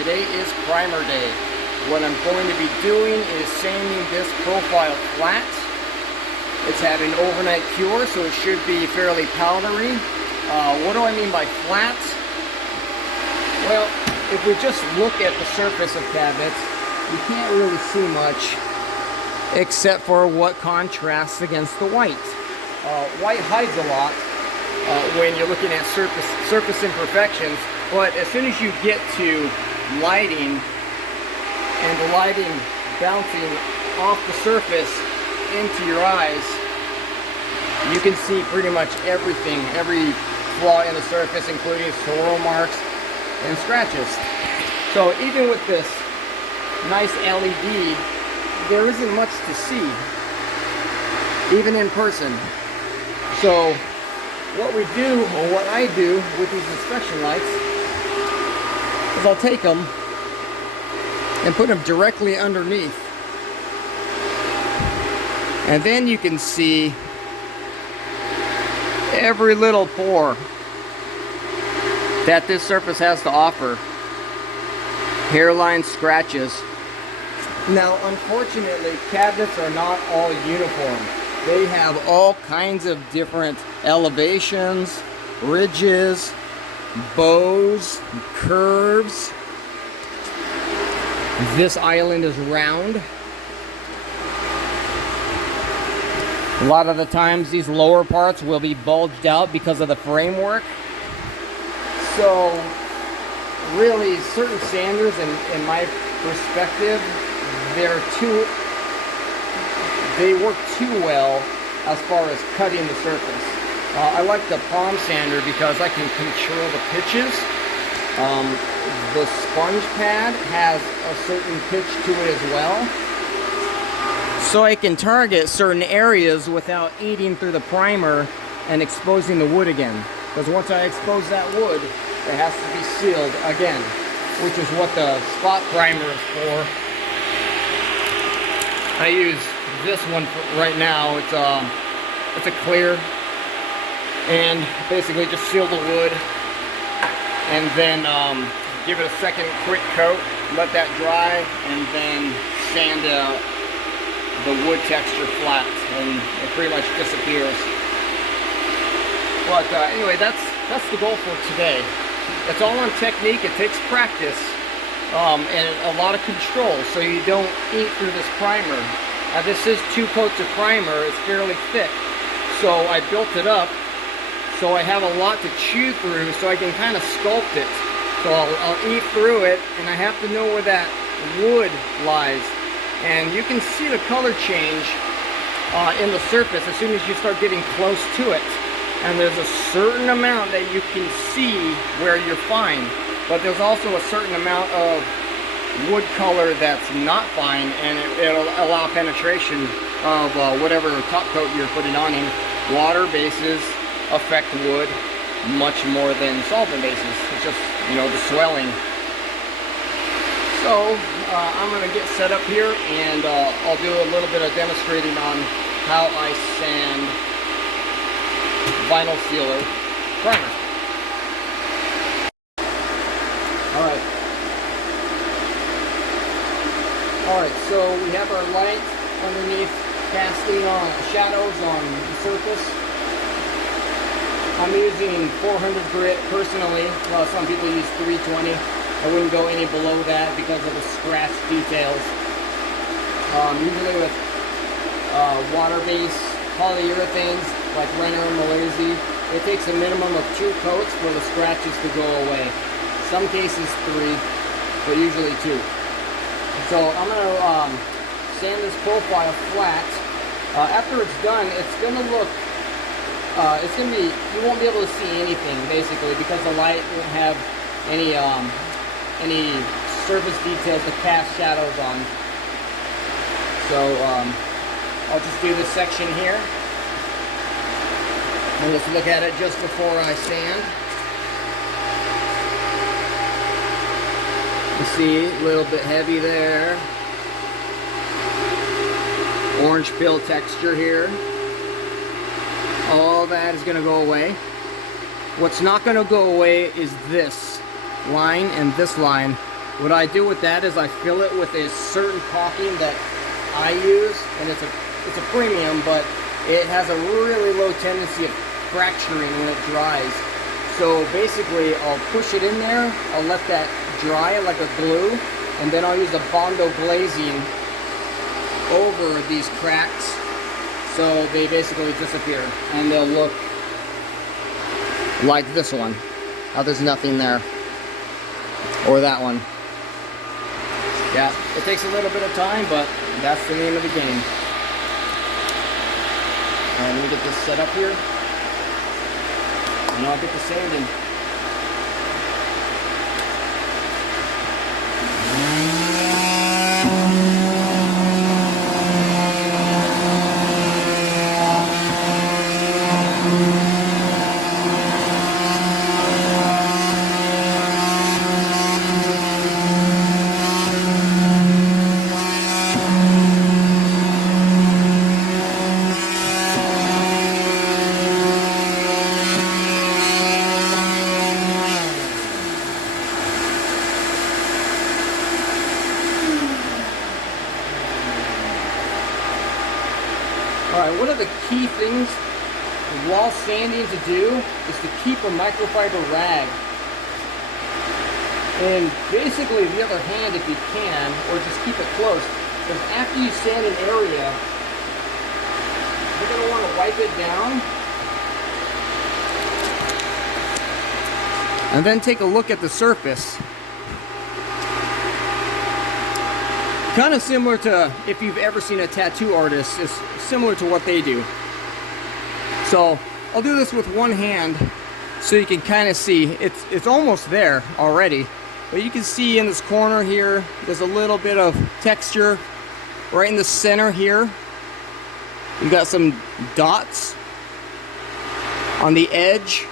Today is primer day. What I'm going to be doing is sanding this profile flat. It's had an overnight cure, so it should be fairly powdery. What do I mean by flat? Well, if we just look at the surface of cabinets, you can't really see much except for what contrasts against the white. White hides a lot when you're looking at surface imperfections, but as soon as you get to lighting and the lighting bouncing off the surface into your eyes, you can see pretty much everything, every flaw in the surface, including swirl marks and scratches. So even with this nice LED, there isn't much to see, even in person. So what we do, or what I do with these inspection lights, is I'll take them and put them directly underneath. And then you can see every little pore that this surface has to offer. Hairline scratches. Now, unfortunately, cabinets are not all uniform. They have all kinds of different elevations, ridges, bows, curves. This island is round. A lot of the times these lower parts will be bulged out because of the framework. So really, certain sanders, in my perspective, they work too well as far as cutting the surface. I like the palm sander because I can control the pitches. The sponge pad has a certain pitch to it as well, so I can target certain areas without eating through the primer and exposing the wood again. Because once I expose that wood, it has to be sealed again, which is what the spot primer is for. I use this one right now. It's a clear, and basically just seal the wood, and then give it a second quick coat, let that dry, and then sand the wood texture flat, and it pretty much disappears. But anyway, that's the goal for today. It's all on technique. It takes practice and a lot of control, so you don't eat through this primer. Now, this is 2 coats of primer. It's fairly thick, so I built it up so I have a lot to chew through, so I can kind of sculpt it. So I'll eat through it, and I have to know where that wood lies. And you can see the color change in the surface as soon as you start getting close to it. And there's a certain amount that you can see where you're fine, but there's also a certain amount of wood color that's not fine, and it'll allow penetration of whatever top coat you're putting on in. Water bases affect wood much more than solvent bases. It's just, the swelling. So I'm going to get set up here, and I'll do a little bit of demonstrating on how I sand vinyl sealer primer. Alright, so we have our light underneath, casting on shadows on the surface. I'm using 400 grit personally. Some people use 320. I wouldn't go any below that because of the scratch details. Usually with water-based polyurethanes like Renner and Malarkey, it takes a minimum of 2 coats for the scratches to go away. Some cases 3, but usually 2. So I'm going to sand this profile flat. After it's done, it's going to look, you won't be able to see anything basically because the light won't have any surface details to cast shadows on. So I'll just do this section here. And let's look at it just before I sand. You see, a little bit heavy there. Orange peel texture here. All that is going to go away. What's not going to go away is this line and this line. What I do with that is I fill it with a certain caulking that I use, and it's a premium, but it has a really low tendency of fracturing when it dries. So basically, I'll push it in there, I'll let that dry like a glue, and then I'll use a Bondo glazing over these cracks so they basically disappear, and they'll look like this one. How there's nothing there. Or that one. Yeah, it takes a little bit of time, but that's the name of the game. Alright, let me get this set up here. And I'll get the sanding. Alright, one of the key things while sanding to do is to keep a microfiber rag. And basically the other hand if you can, or just keep it close, because after you sand an area, you're going to want to wipe it down. And then take a look at the surface. Kind of similar to, if you've ever seen a tattoo artist, it's similar to what they do. So I'll do this with one hand so you can kind of see. It's almost there already, but you can see in this corner here, there's a little bit of texture right in the center here. You've got some dots on the edge,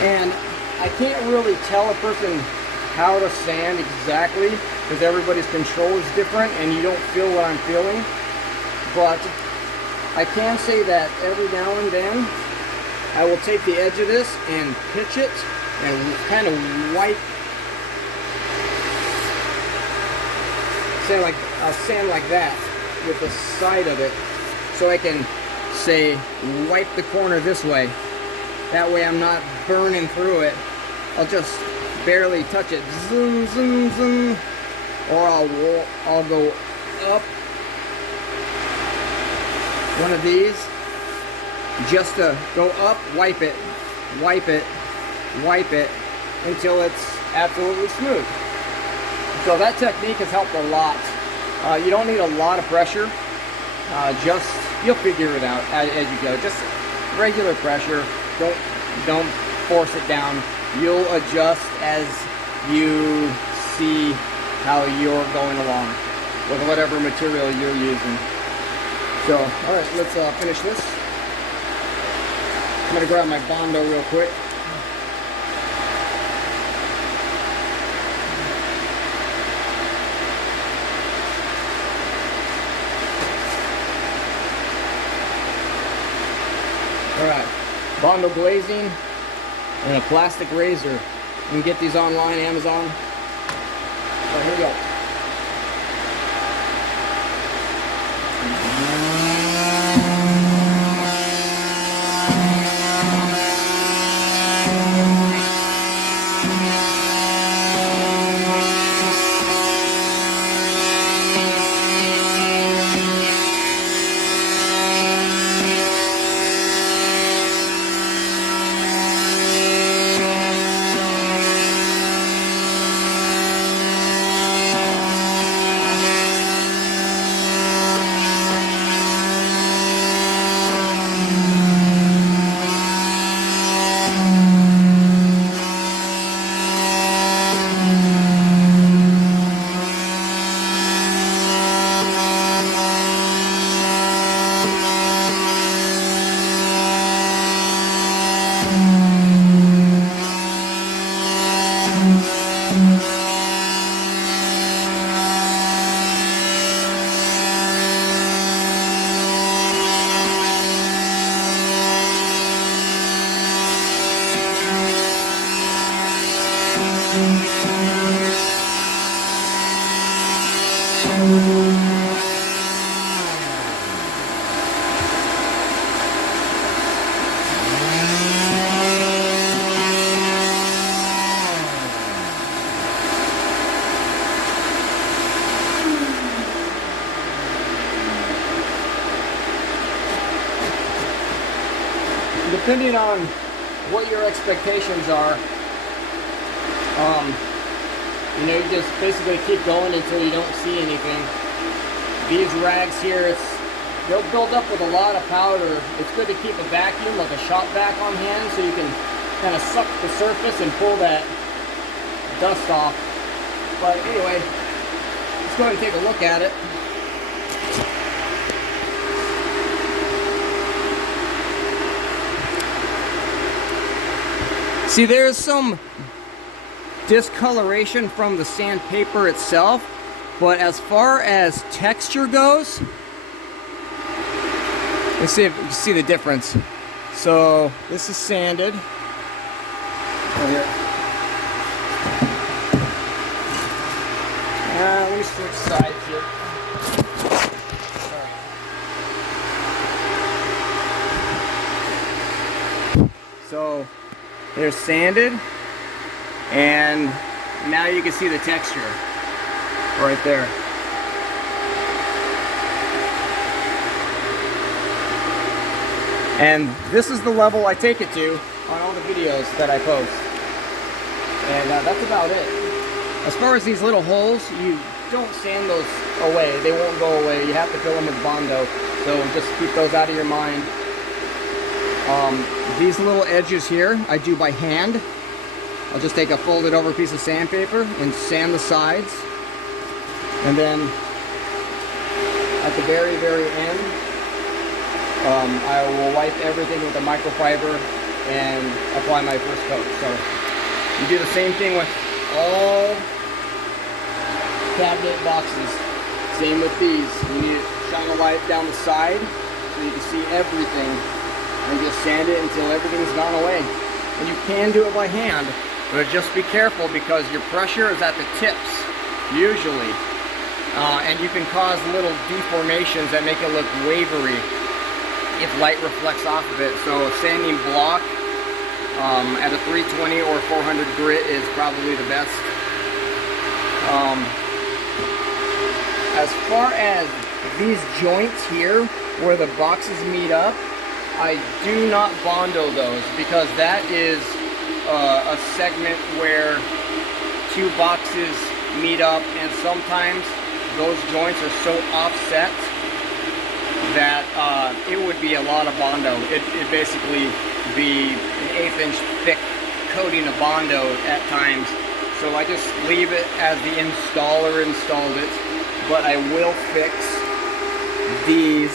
and I can't really tell a person how to sand exactly because everybody's control is different and you don't feel what I'm feeling, but I can say that every now and then I will take the edge of this and pitch it and kind of wipe, say like I'll sand like that with the side of it, so I can say wipe the corner this way. That way I'm not burning through it. I'll just barely touch it, zoom, zoom, zoom, or I'll go up one of these just to go up, wipe it, wipe it, wipe it until it's absolutely smooth. So that technique has helped a lot. You don't need a lot of pressure. Just you'll figure it out as you go. Just regular pressure. Don't force it down. You'll adjust as you see how you're going along with whatever material you're using. So, alright, let's finish this. I'm going to grab my Bondo real quick. Alright, Bondo glazing and a plastic razor. You can get these online, Amazon. Alright, here we go. depending on what your expectations are, you know, you just basically keep going until you don't see anything. These rags here, they'll build up with a lot of powder. It's good to keep a vacuum, like a shop vac on hand, so you can kind of suck the surface and pull that dust off. But anyway, let's go ahead and take a look at it. See, there's some discoloration from the sandpaper itself, but as far as texture goes, let's see if you can see the difference. So this is sanded. Right here. Let me switch sides here. So they're sanded, and now you can see the texture right there. And this is the level I take it to on all the videos that I post. And that's about it. As far as these little holes, you don't sand those away. They won't go away. You have to fill them with Bondo. So just keep those out of your mind. These little edges here, I do by hand. I'll just take a folded over piece of sandpaper and sand the sides. And then at the very, very end, I will wipe everything with a microfiber and apply my first coat. So you do the same thing with all cabinet boxes. Same with these. You need to shine a light down the side so you can see everything, and just sand it until everything's gone away. And you can do it by hand, but just be careful because your pressure is at the tips, usually. And you can cause little deformations that make it look wavery if light reflects off of it. So a sanding block at a 320 or 400 grit is probably the best. As far as these joints here where the boxes meet up, I do not Bondo those because that is a segment where two boxes meet up, and sometimes those joints are so offset that it would be a lot of Bondo. It'd basically be an 1/8 inch thick coating of Bondo at times. So I just leave it as the installer installed it, but I will fix these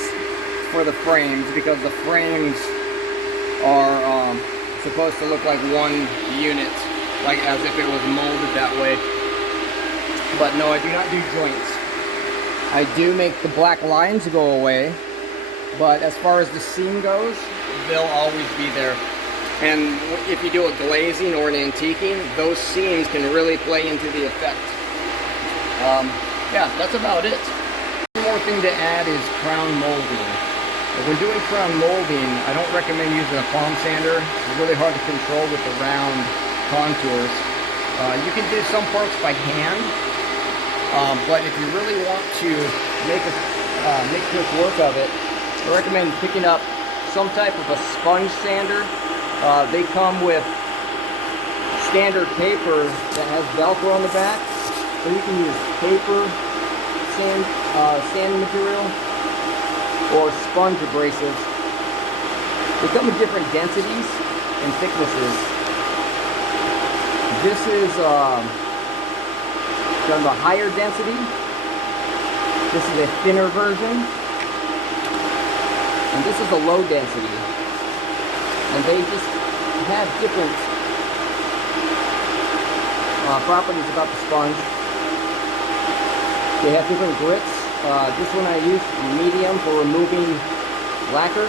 for the frames because the frames are supposed to look like one unit, like as if it was molded that way. But no, I do not do joints. I do make the black lines go away, but as far as the seam goes, they'll always be there. And if you do a glazing or an antiquing, those seams can really play into the effect. Yeah, that's about it. One more thing to add is crown molding. When doing crown molding, I don't recommend using a palm sander. It's really hard to control with the round contours. You can do some parts by hand, but if you really want to make quick work of it, I recommend picking up some type of a sponge sander. They come with standard paper that has Velcro on the back, so you can use paper sand material or sponge abrasives. They come with different densities and thicknesses. This is kind of a higher density. This is a thinner version. And this is a low density. And they just have different properties about the sponge. They have different grits. This one I use medium for removing lacquer.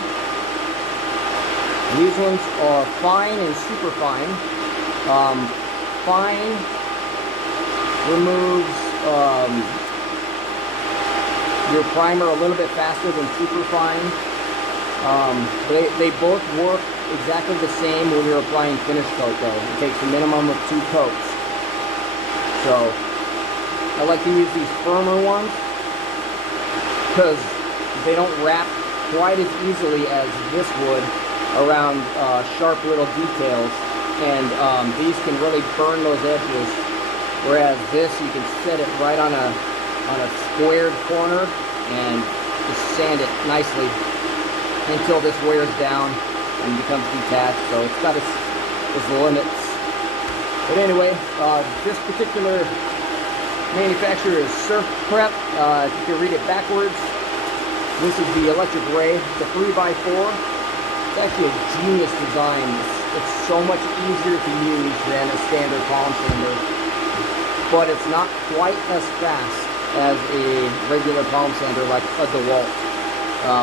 These ones are fine and super fine. Fine removes your primer a little bit faster than super fine. They both work exactly the same when you're applying finish coat though. It takes a minimum of 2 coats. So I like to use these firmer ones because they don't wrap quite as easily as this would. around sharp little details, and these can really burn those edges, whereas this you can set it right on a squared corner and just sand it nicely until this wears down and becomes detached. So it's got its limits. But anyway, this particular manufacturer is Surf Prep. If you can read it backwards, this is the electric ray. It's a 3x4. It's actually a genius design. It's so much easier to use than a standard palm sander, but it's not quite as fast as a regular palm sander like a DeWalt.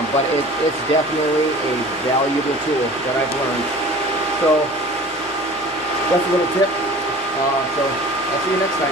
But it's definitely a valuable tool that I've learned. So that's a little tip. So I'll see you next time.